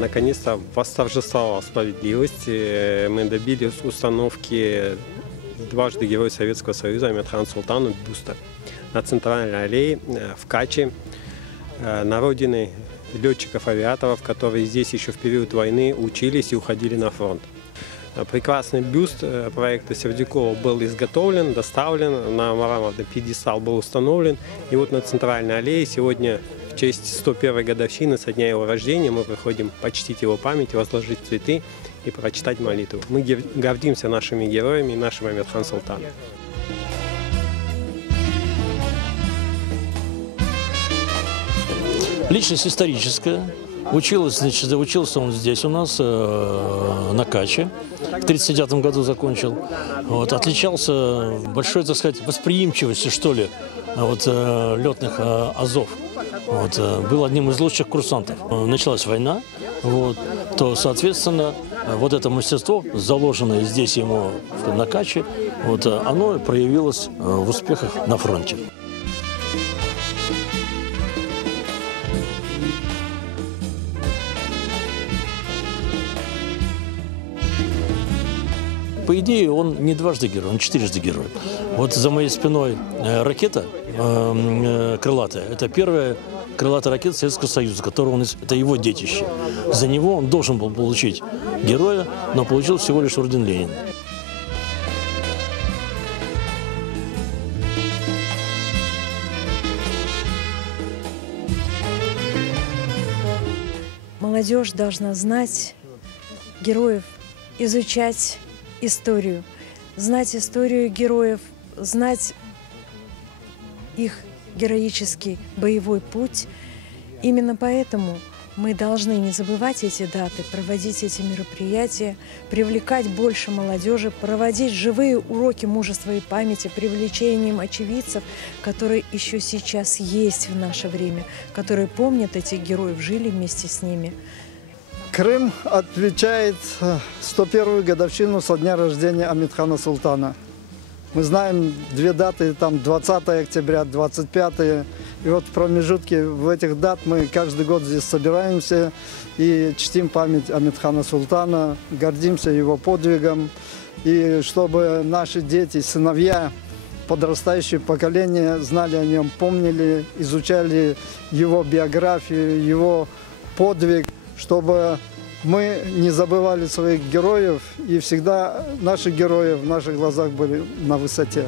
наконец-то восторжествовала справедливость. Мы добились установки дважды Героя Советского Союза Амирхану Султану бюста на центральной аллее в Каче, на родине летчиков-авиаторов, которые здесь еще в период войны учились и уходили на фронт. Прекрасный бюст проекта Сердюкова был изготовлен, доставлен, на мраморный пьедестал был установлен. И вот на центральной аллее сегодня в честь 101-й годовщины со дня его рождения мы приходим почтить его память, возложить цветы и прочитать молитву. Мы гордимся нашими героями и нашим Амирхан Султаном. Личность историческая. Учился он здесь у нас, на Каче. В 1939 году закончил. Вот, отличался большой, так сказать, восприимчивостью, что ли, летных азов. Вот, был одним из лучших курсантов. Началась война, то, соответственно, вот это мастерство, заложенное здесь ему на Каче, оно проявилось в успехах на фронте. По идее, он не дважды герой, он четырежды герой. Вот за моей спиной ракета крылатая. Это первая крылатая ракета Советского Союза, это его детище. За него он должен был получить героя, но получил всего лишь орден Ленина. Молодежь должна знать героев, изучать историю, знать историю героев, знать их героический боевой путь. Именно поэтому мы должны не забывать эти даты, проводить эти мероприятия, привлекать больше молодежи, проводить живые уроки мужества и памяти, привлечением очевидцев, которые еще сейчас есть в наше время, которые помнят этих героев, жили вместе с ними. Крым отмечает 101-ю годовщину со дня рождения Амирхана Султана. Мы знаем две даты, там 20 октября, 25. И вот в промежутке в этих дат мы каждый год здесь собираемся и чтим память Амирхана Султана, гордимся его подвигом. И чтобы наши дети, сыновья, подрастающее поколение знали о нем, помнили, изучали его биографию, его подвиг, чтобы мы не забывали своих героев, и всегда наши герои в наших глазах были на высоте.